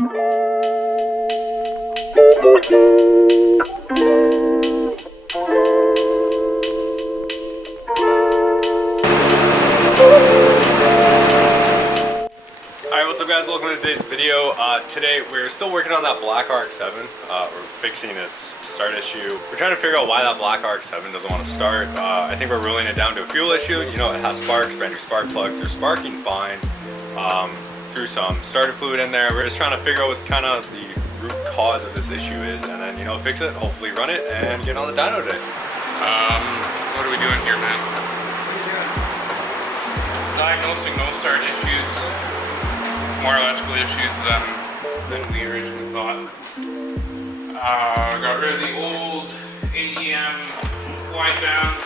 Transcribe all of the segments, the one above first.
Alright, what's up guys? Welcome to today's video. Today we're still working on that black RX-7. We're fixing its start issue. We're trying to figure out why that black RX-7 doesn't want to start. I think we're ruling it down to a fuel issue. You know, it has sparks, brand new spark plug. They're sparking fine. Threw some starter fluid in there. We're just trying to figure out what kind of the root cause of this issue is, and then, you know, fix it, hopefully run it, and get on the dyno today. What are we doing here, man? What are you doing? Diagnosing no start issues, more electrical issues than we originally thought. Got rid of the old AEM wideband,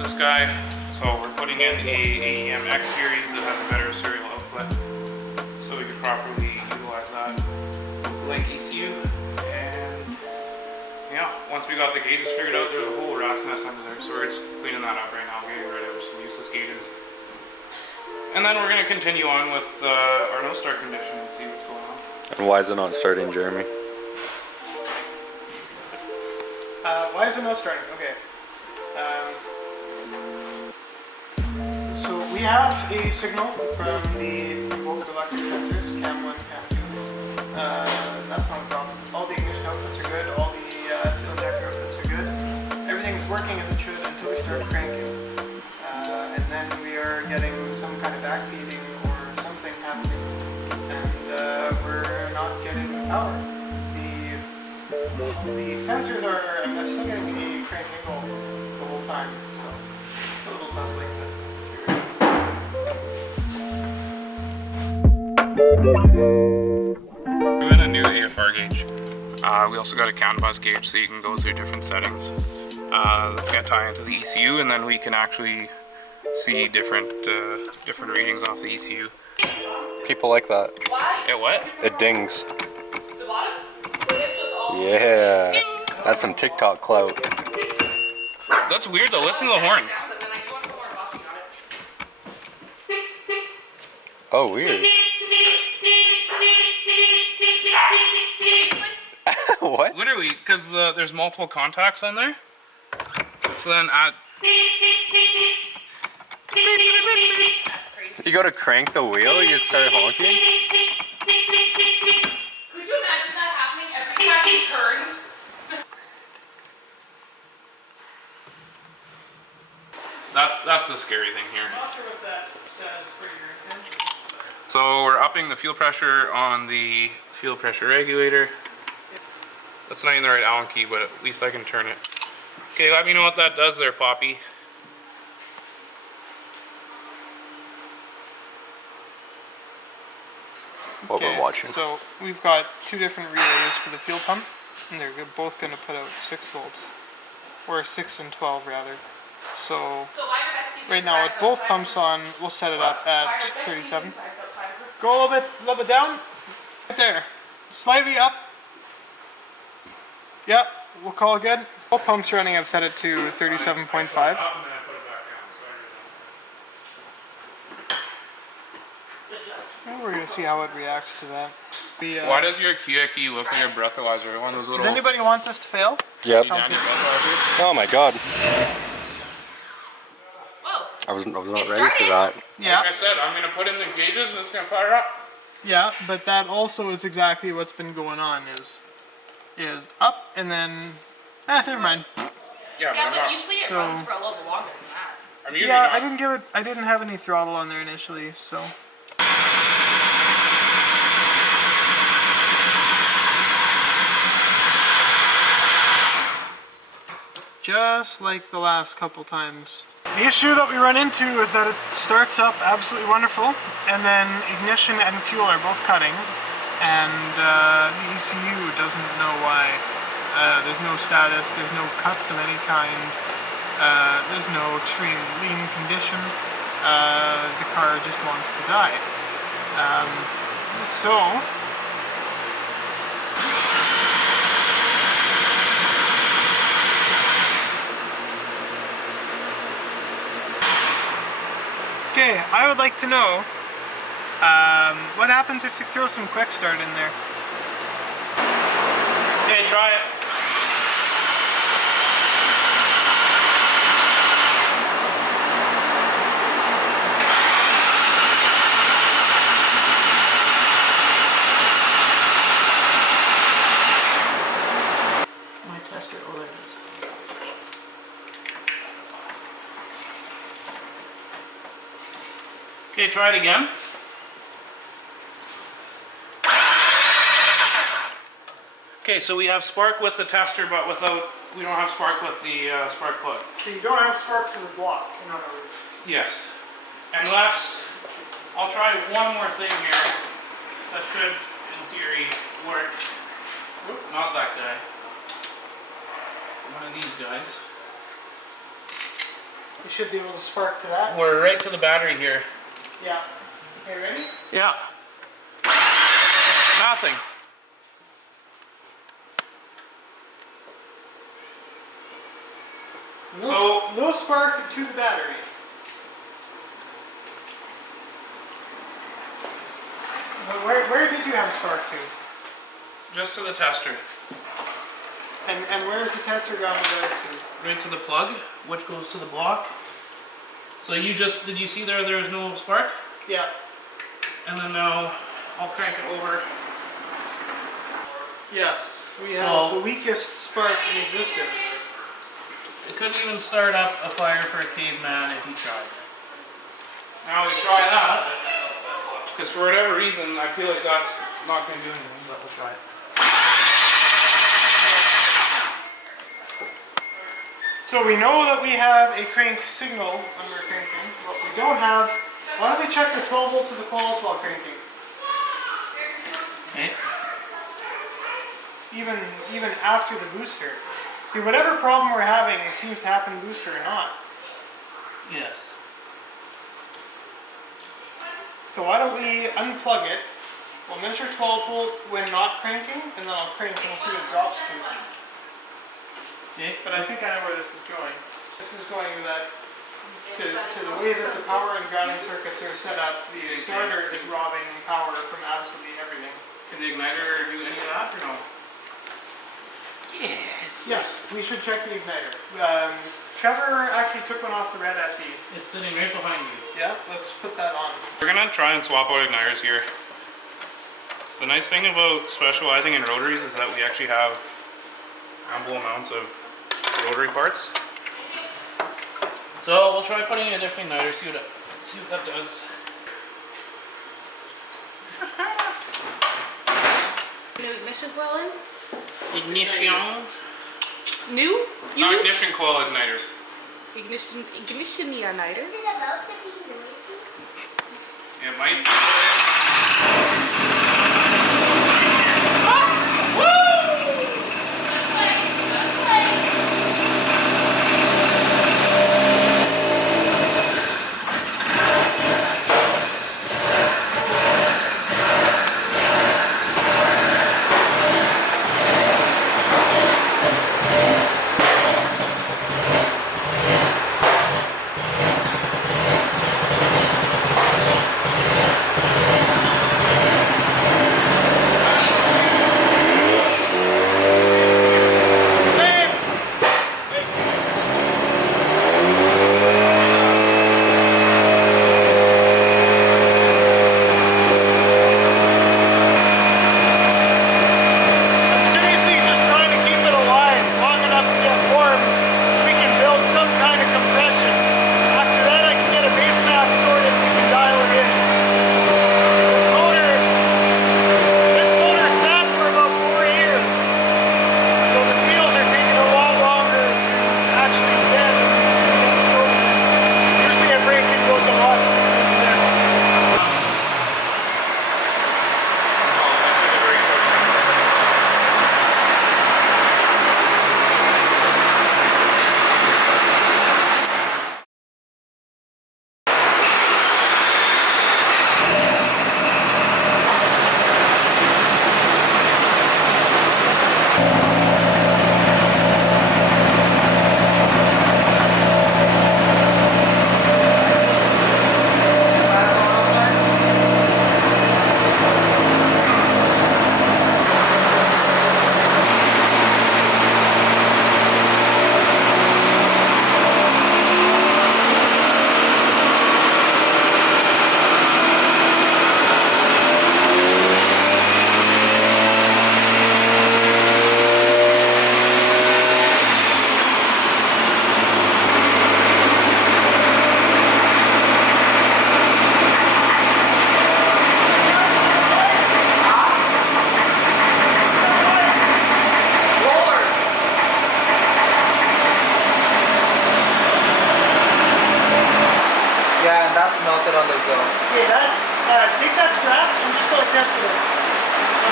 this guy. So we're putting in a AEM X series that has a better serial output, so we can properly utilize that with the link ECU. And yeah, once we got the gauges figured out, there's a whole rat's nest under there, so we're just cleaning that up right now, getting rid of some useless gauges. And then we're going to continue on with our no start condition and see what's going on. And why is it not starting, Jeremy? Why is it not starting? Okay. So we have a signal from both electric sensors, cam 1, cam 2. That's not a problem. All the ignition outputs are good, all the fuel injector outputs are good. Everything is working as it should until we start cranking. And then we are getting some kind of backfeeding or something happening, and we're not getting power. The sensors are, I'm still getting a crank angle the whole time, so it's a little puzzling. Doing a new AFR gauge. We also got a CAN bus gauge so you can go through different settings. That's going to tie into the ECU, and then we can actually see different readings off the ECU. People like that. It what? It dings. The bottom? This was all Yeah. That's some TikTok clout. That's weird though. Listen to the horn. down, but then I do want to put more boxing on it. Oh, weird. What? Literally, because there's multiple contacts on there. So then at You go to crank the wheel, you start honking? Could you imagine that happening every time you turned? that's the scary thing here. I'm not sure what that says for your intention. So we're upping the fuel pressure on the fuel pressure regulator. That's not even the right Allen key, but at least I can turn it. Okay, let me know what that does there, Poppy. What we're watching. So we've got two different relays for the fuel pump, and they're both going to put out 6 volts, or 6 and 12 rather. So So why are Betsy's right now with insides both outside pumps of her? on, we'll set it up Why at are Betsy's 37. insides outside of her? Go a little bit down. Right there. Slightly up. Yep, we'll call it good. Both pumps running, I've set it to 37.5. We're going to see how it reacts to that. Why does your Kia key look like a breathalyzer? One of those little. Does anybody want this to fail? Yep. breathalyzer? Oh my god. Whoa. I was not It's ready for starting. that. Yeah. Like I said, I'm gonna put in the gauges and it's gonna fire up. Yeah, but that also is exactly what's been going on is up and then never mind. Yeah, Yeah, but I'm but not. usually it So- runs for a little longer than that. I'm usually Yeah, not. I didn't have any throttle on there initially, so just like the last couple times. The issue that we run into is that it starts up absolutely wonderful, and then ignition and fuel are both cutting, and the ECU doesn't know why. There's no status, there's no cuts of any kind, there's no extreme lean condition. The car just wants to die. So okay, I would like to know What happens if you throw some quick start in there? Okay, try it. My tester, oh there it is. Okay, try it again. Okay, so we have spark with the tester, but we don't have spark with the spark plug. So you don't have spark to the block, in other words. Yes. Unless, I'll try one more thing here. That should, in theory, work. Oops. Not that guy. One of these guys. You should be able to spark to that. We're right to the battery here. Yeah. Okay, ready? Yeah. Nothing. No spark to the battery. But where did you have spark to? Just to the tester. And where is the tester gone to? Right to the plug, which goes to the block. So you just, did you see there's no spark? Yeah. And then now I'll crank it over. Yes, we have the weakest spark in existence. It couldn't even start up a fire for a caveman if he tried. Now we try that, because for whatever reason I feel like that's not going to do anything, but we'll try it. So we know that we have a crank signal when we're cranking, but we don't have. Why don't we check the 12 volt to the coils while cranking? Okay. Even after the booster. See, whatever problem we're having, it seems to happen booster or not. Yes. So why don't we unplug it? We'll measure 12 volt when not cranking, and then I'll crank and we'll see what it drops to. Okay. But I think I know where this is going. This is going to the way that the power and grounding circuits are set up. The starter is robbing power from absolutely everything. Can the igniter do any of that or no? Yes, we should check the igniter. Trevor actually took one off the red at the... It's sitting right behind you. Yeah, let's put that on. We're going to try and swap out igniters here. The nice thing about specializing in rotaries is that we actually have ample amounts of rotary parts. So we'll try putting in a different igniter, see what that does. New ignition coil in? Ignition. New? Not Used? ignition coil igniter. Ignition igniter. Is it about to be noisy? It might.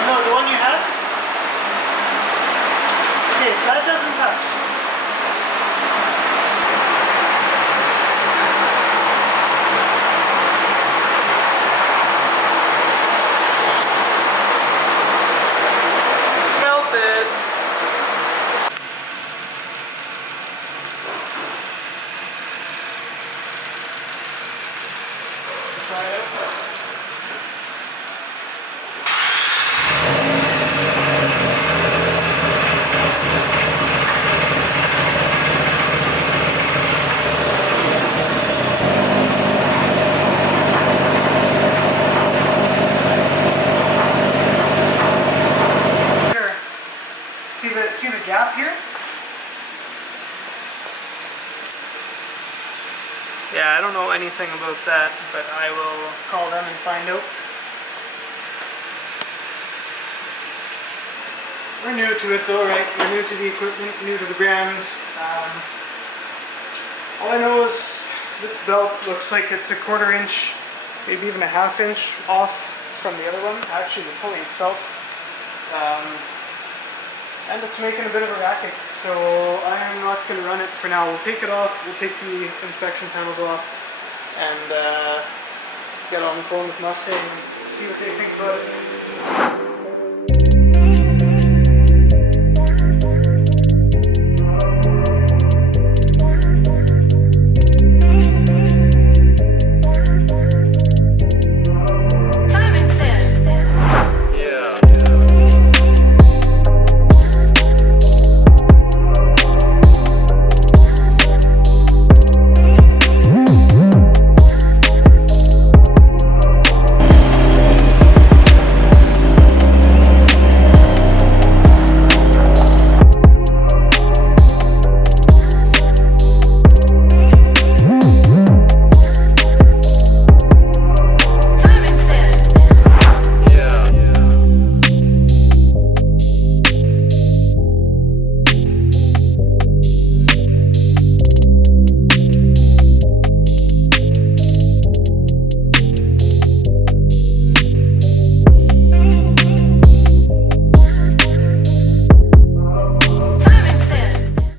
No, the one you had? Okay, so that doesn't touch. Melted. Try it out. Here. See the gap here? Yeah, I don't know anything about that, but I will call them and find out. We're new to it though, right? We're new to the equipment, new to the brand. All I know is this belt looks like it's a 1/4 inch, maybe even a 1/2 inch off from the other one, actually the pulley itself. And it's making a bit of a racket, so I am not going to run it for now. We'll take it off, we'll take the inspection panels off, and get on the phone with Mustang and see what they think about it.